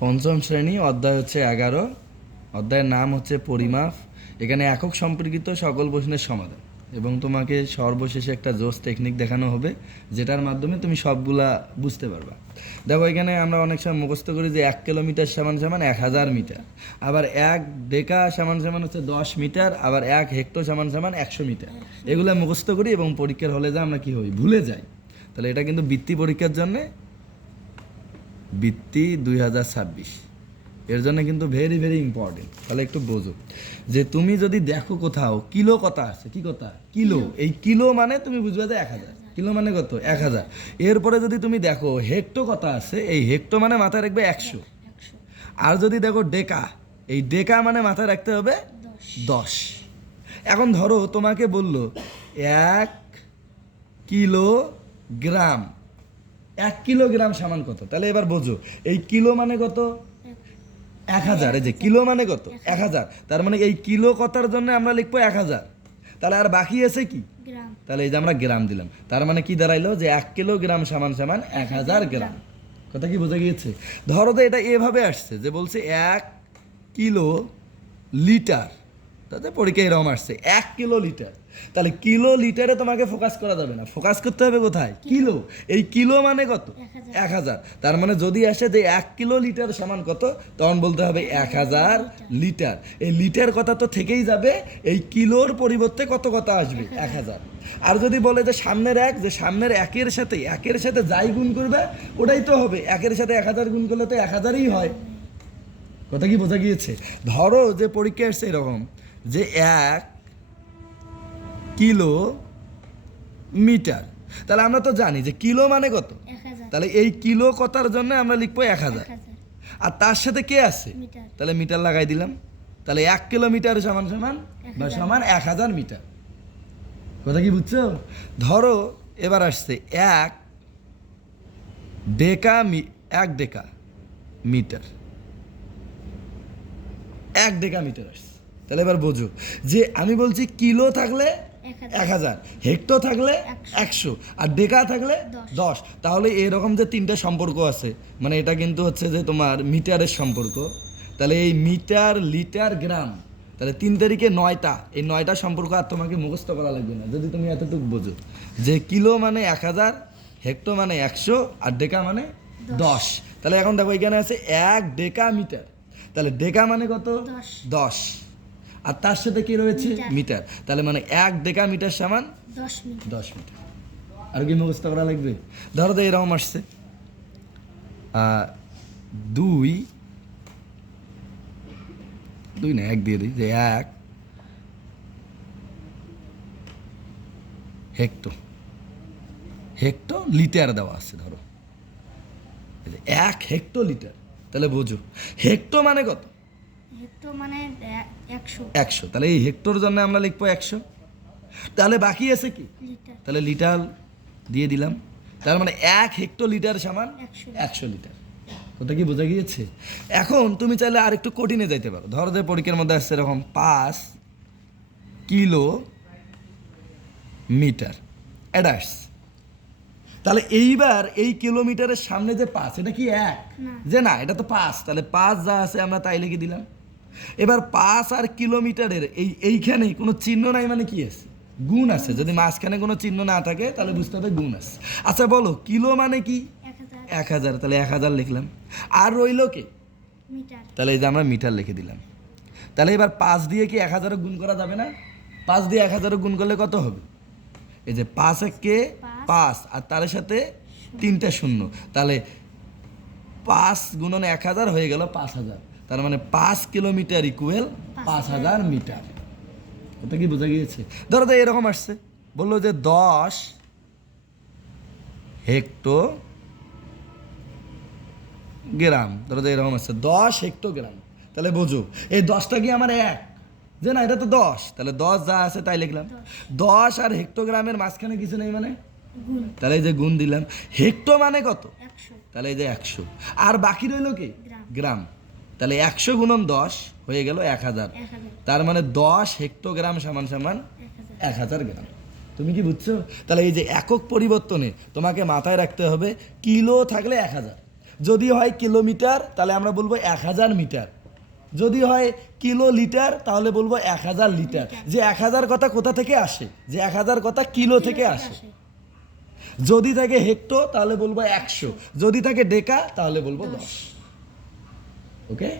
পঞ্চম শ্রেণী, অধ্যায় হচ্ছে 11। অধ্যায়ের নাম হচ্ছে পরিমাপ। এখানে একক সম্পর্কিত সকল প্রশ্নের সমাধান এবং তোমাকে সর্বশেষে একটা জোস টেকনিক দেখানো হবে, যেটার মাধ্যমে তুমি সবগুলা বুঝতে পারবা। দেখো, এখানে আমরা অনেক সময় মুখস্থ করি যে 1 কিলোমিটার সমান সমান 1000 মিটার, আবার 1 ডেকা সমান সমান হচ্ছে 10 মিটার, আবার 1 হেক্টর সমান সমান 100 মিটার। এগুলো মুখস্থ করি এবং পরীক্ষার হলে যা আমরা কী হই, ভুলে যাই। তাহলে এটা কিন্তু বৃত্তি পরীক্ষার জন্যে, বৃত্তি 2026, এর জন্য কিন্তু ভেরি ভেরি ইম্পর্টেন্ট। তাহলে একটু বোঝো যে তুমি যদি দেখো কোথাও কিলো কথা আছে, কি কথা, কিলো, এই কিলো মানে তুমি বুঝবে যে 1000, কিলো মানে কত, 1000। এরপরে যদি তুমি দেখো হেক্টো কথা আছে, এই হেক্টো মানে মাথায় রাখবে 100। আর যদি দেখো ডেকা, এই ডেকা মানে মাথায় রাখতে হবে 10। এখন ধরো তোমাকে বললো 1 কিলোগ্রাম, 1 কিলোগ্রাম সমান কত, তাহলে এবার বোঝো এই কিলো মানে কত, 1000। এই যে কিলো মানে কত, 1000, তার মানে এই কিলো কথার জন্য আমরা লিখবো 1000। তাহলে আর বাকি আছে কি, তাহলে এই যে আমরা গ্রাম দিলাম, তার মানে কি দাঁড়াইলো যে 1 কিলোগ্রাম সমান সমান 1000 গ্রাম। কথা কি বোঝা গিয়েছে? ধরো তো এটা এভাবে আসছে যে বলছে 1 কিলো লিটার, তাতে পরীক্ষায় এরকম আসছে 1 কিলো লিটার। তাহলে কিলো লিটারে তোমাকে ফোকাস করা যাবে না, ফোকাস করতে হবে কোথায়, কিলো। এই কিলো মানে কত, 1000। তার মানে যদি আসে যে 1 কিলো লিটার সমান কত, তখন বলতে হবে 1000 লিটার। এই লিটার কথা তো থেকেই যাবে, এই কিলোর পরিবর্তে কত কথা আসবে, 1000। আর যদি বলে যে সামনের 1, যে সামনের একের সাথে যাই গুণ করবে ওটাই তো হবে, একের সাথে 1000 গুণ করলে তো 1000ই হয়। কথা কি বোঝা গিয়েছে? ধরো যে পরীক্ষা আসছে এরকম যে 1 কিলো মিটার, তাহলে আমরা তো জানি যে কিলো মানে কত, তাহলে এই কিলো কথার জন্য আমরা লিখবো 1000। আর তার সাথে কে আছে, তাহলে মিটার লাগাই দিলাম। তাহলে 1 কিলোমিটার সমান সমান বা সমান 1000 মিটার। কথা কি বুঝছো? ধরো এবার আসছে 1 ডেকা মিটার, 1 ডেকা মিটার আসছে। তাহলে এবার বোঝো যে আমি বলছি কিলো থাকলে 1000, হেক্টর থাকলে 100, আর ডেকা থাকলে 10। তাহলে এরকম যে 3টা সম্পর্ক আছে, মানে এটা কিন্তু হচ্ছে যে তোমার মিটারের সম্পর্ক। তাহলে এই মিটার, লিটার, গ্রাম, তাহলে 3 তারিখে 9টা, এই 9টা সম্পর্ক আর তোমাকে মুখস্থ করা লাগবে না যদি তুমি এতটুকু বোঝো যে কিলো মানে 1000, হেক্টর মানে 100, আর ডেকা মানে 10। তাহলে এখন দেখো এখানে আছে 1 ডেকা মিটার, তাহলে ডেকা মানে কত, 10, আর তার সাথে কি রয়েছে, মিটার। তাহলে মানে 1 ডেকা মিটার সমান 10 মিটার। আর কি মুখস্থ করা লাগবে? ধরো তো এরকম আসছে 2 না 1 দিয়ে দিই, যে 1 হেক্টর লিটার দেওয়া আছে। ধরো 1 হেক্টর লিটার, তাহলে বোঝো হেক্টর মানে কত, হেক্টর মানে 100। তাহলে এই হেক্টর জন্য আমরা লিখবো 100। তাহলে বাকি আছে কি, তাহলে লিটার দিয়ে দিলাম। তার মানে 1 হেক্টর লিটার সমান 100 লিটার। কথা কি বোঝা গিয়েছে? এখন তুমি চাইলে আর একটু কঠিনে যাইতে পারো। ধরো যে পরীক্ষার মধ্যে আসছে এরকম 5 কিলো মিটার, এটা আসছে। তাহলে এইবার এই কিলোমিটারের সামনে যে 5, এটা কি 1, যে না এটা তো 5, তাহলে 5 যা আছে আমরা তাই লিখে দিলাম। এবার 5 আর কিলোমিটারের এইখানে কোনো চিহ্ন নাই, মানে কি আছে, গুণ আছে। যদি মাঝখানে কোনো চিহ্ন না থাকে তাহলে বুঝতে হবে গুণ আছে। আচ্ছা বলো কিলো মানে কি, 1000, তাহলে 1000 লিখলাম। আর রইল কে, তাহলে এই যে আমরা মিটার লিখে দিলাম। তাহলে এবার 5 দিয়ে কি 1000 গুণ করা যাবে না? 5 দিয়ে 1000 গুণ করলে কত হবে, এই যে 5 একে 5, আর তার সাথে 3টা শূন্য, তাহলে 5 গুণন 1000 হয়ে গেল 5000। তার মানে 5 কিলোমিটার ইকুয়াল 5000 মিটার। এটা কি বোঝা গিয়েছে? ধরো তো এরকম আসছে, বললো যে 10 হেক্টর গ্রাম। ধরো তো এরকম আসছে 10 হেক্টর গ্রাম। তাহলে বোঝো এই 10টা কি আমার 1, যে না এটা তো 10, তাহলে 10 যা আছে তাই লিখলাম। 10 আর হেক্টোগ্রামের মাঝখানে কিছু নেই, মানে তাহলে এই যে গুণ দিলাম। হেক্টর মানে কত, তাহলে এই যে 100, আর বাকি রইল কি, গ্রাম। তাহলে 100 গুণন 10 হয়ে গেল 1000। তার মানে 10 হেক্টোগ্রাম সমান সমান 1000 গ্রাম। তুমি কি বুঝছো? তাহলে এই যে একক পরিবর্তনে তোমাকে মাথায় রাখতে হবে কিলো থাকলে 1000, যদি হয় কিলোমিটার তাহলে আমরা বলবো 1000 মিটার, যদি হয় কিলো লিটার তাহলে বলবো 1000 লিটার। যে 1000 কথা কোথা থেকে আসে, যে 1000 কথা কিলো থেকে আসে। যদি থাকে হেক্টো তাহলে বলবো 100, যদি থাকে ডেকা তাহলে বলবো 10। ওকে।